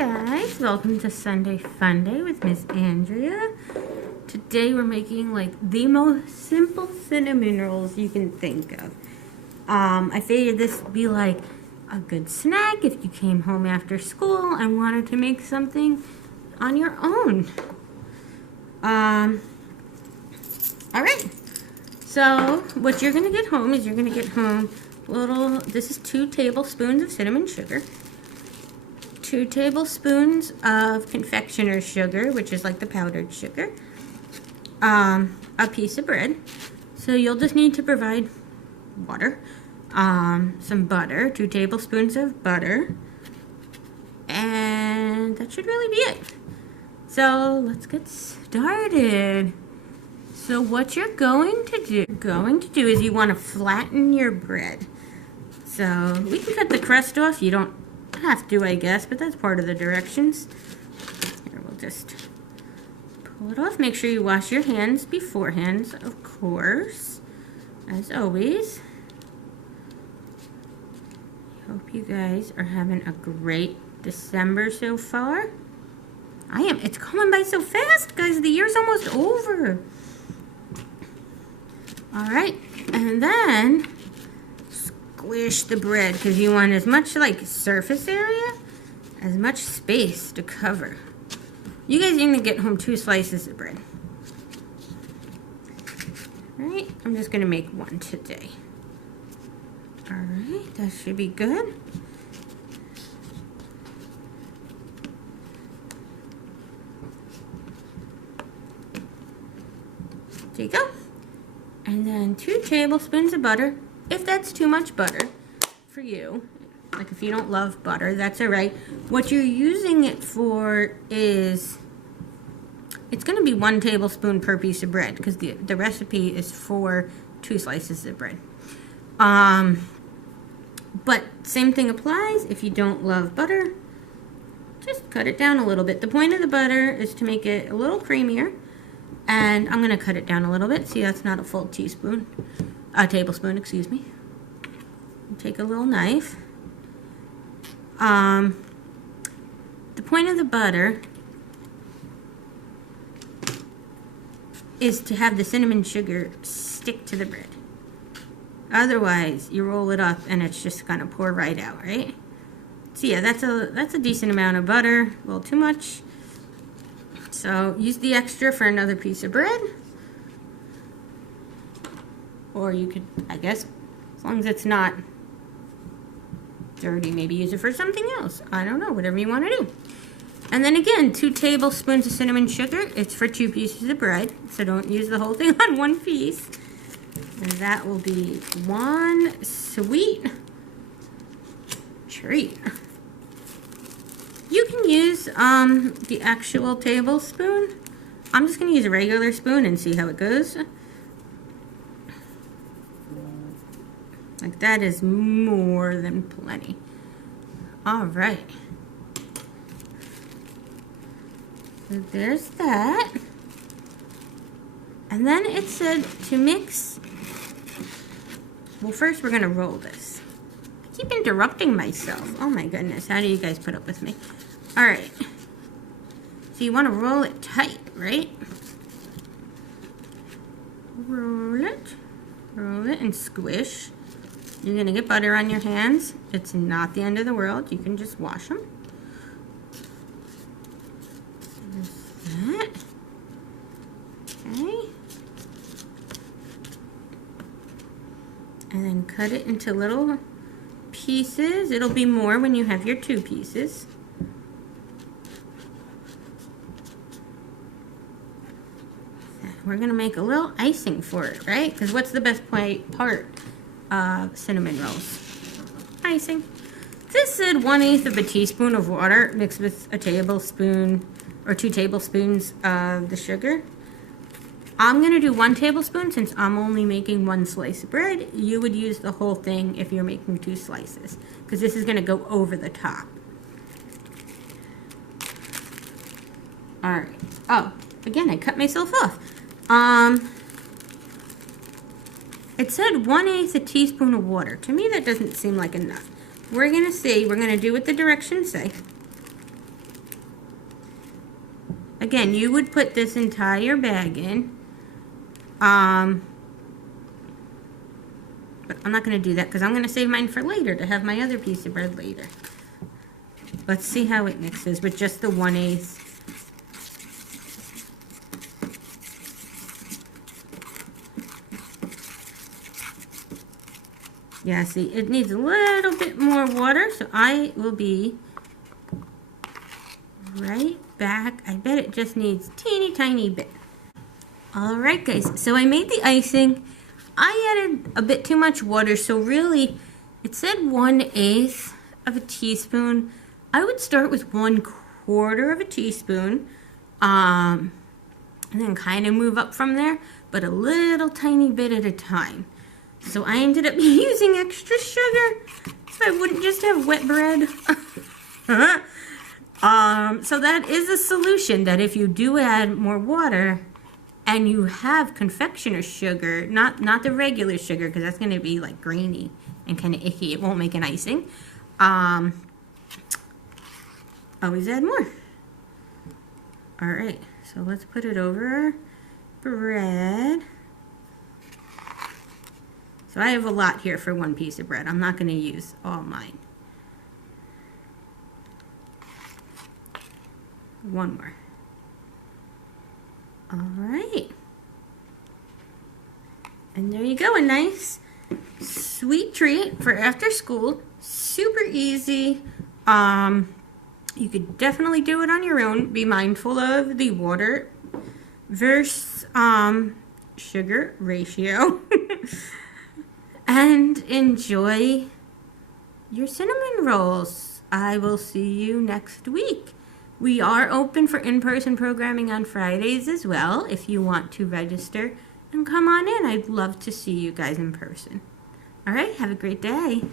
guys, welcome to Sunday Fun Day with Miss Andrea. Today we're making like the most simple cinnamon rolls you can think of. I figured this would be like a good snack if you came home after school and wanted to make something on your own. Alright, so what you're going to get home is this is 2 tablespoons of cinnamon sugar. 2 tablespoons of confectioner's sugar, which is like the powdered sugar, a piece of bread. So you'll just need to provide water, some butter, 2 tablespoons of butter, and that should really be it. So let's get started. So what you're going to do is you want to flatten your bread. So we can cut the crust off. You don't have to, I guess, but that's part of the directions. Here, we'll just pull it off. Make sure you wash your hands beforehand, of course, as always. Hope you guys are having a great December so far. I am. It's coming by so fast, guys. The year's almost over. All right, and then squish the bread because you want as much like surface area, as much space to cover. You guys need to get home 2 slices of bread. All right, I'm just gonna make 1 today. All right, that should be good. There you go. And then 2 tablespoons of butter. If that's too much butter for you, like if you don't love butter, that's all right. What you're using it for is, it's going to be 1 tablespoon per piece of bread because the recipe is for 2 slices of bread. But same thing applies if you don't love butter. Just cut it down a little bit. The point of the butter is to make it a little creamier. And I'm going to cut it down a little bit. See, that's not a full tablespoon, excuse me. Take a little knife. The point of the butter is to have the cinnamon sugar stick to the bread. Otherwise, you roll it up and it's just going to pour right out, right? So yeah, that's a decent amount of butter. A little too much. So use the extra for another piece of bread. Or you could, I guess, as long as it's not dirty, maybe use it for something else. I don't know, whatever you want to do. And then again, 2 tablespoons of cinnamon sugar. It's for 2 pieces of bread, so don't use the whole thing on 1 piece. And that will be 1 sweet treat. You can use the actual tablespoon. I'm just going to use a regular spoon and see how it goes. Like that is more than plenty. All right. So there's that. And then it said to mix. Well, first we're going to roll this. I keep interrupting myself. Oh my goodness. How do you guys put up with me? All right. So you want to roll it tight, right? Roll it and squish. You're going to get butter on your hands. It's not the end of the world. You can just wash them. There's that. Okay. And then cut it into little pieces. It'll be more when you have your 2 pieces. We're going to make a little icing for it, right? Because what's the best part of cinnamon rolls? Icing. This said 1/8 of a teaspoon of water mixed with a tablespoon or 2 tablespoons of the sugar. I'm going to do 1 tablespoon since I'm only making 1 slice of bread. You would use the whole thing if you're making 2 slices because this is going to go over the top. All right. Oh, again, I cut myself off. It said 1/8 a teaspoon of water. To me, that doesn't seem like enough. We're going to see. We're going to do what the directions say. again, you would put this entire bag in. But I'm not going to do that because I'm going to save mine for later to have my other piece of bread later. Let's see how it mixes with just the 1/8. Yeah, see, it needs a little bit more water, so I will be right back. I bet it just needs a teeny tiny bit. Alright guys, so I made the icing. I added a bit too much water, so really it said 1/8 of a teaspoon. I would start with 1/4 of a teaspoon, and then kind of move up from there, but a little tiny bit at a time. So I ended up using extra sugar so I wouldn't just have wet bread. So that is a solution, that if you do add more water and you have confectioner's sugar, not the regular sugar, because that's going to be like grainy and kind of icky. It won't make an icing. Always add more. All right, so let's put it over bread. So I have a lot here for one piece of bread. I'm not going to use all mine. One more. All right. And there you go, a nice sweet treat for after school. Super easy. You could definitely do it on your own. Be mindful of the water versus sugar ratio. And enjoy your cinnamon rolls. I will see you next week. We are open for in-person programming on Fridays as well if you want to register. And come on in. I'd love to see you guys in person. All right, have a great day.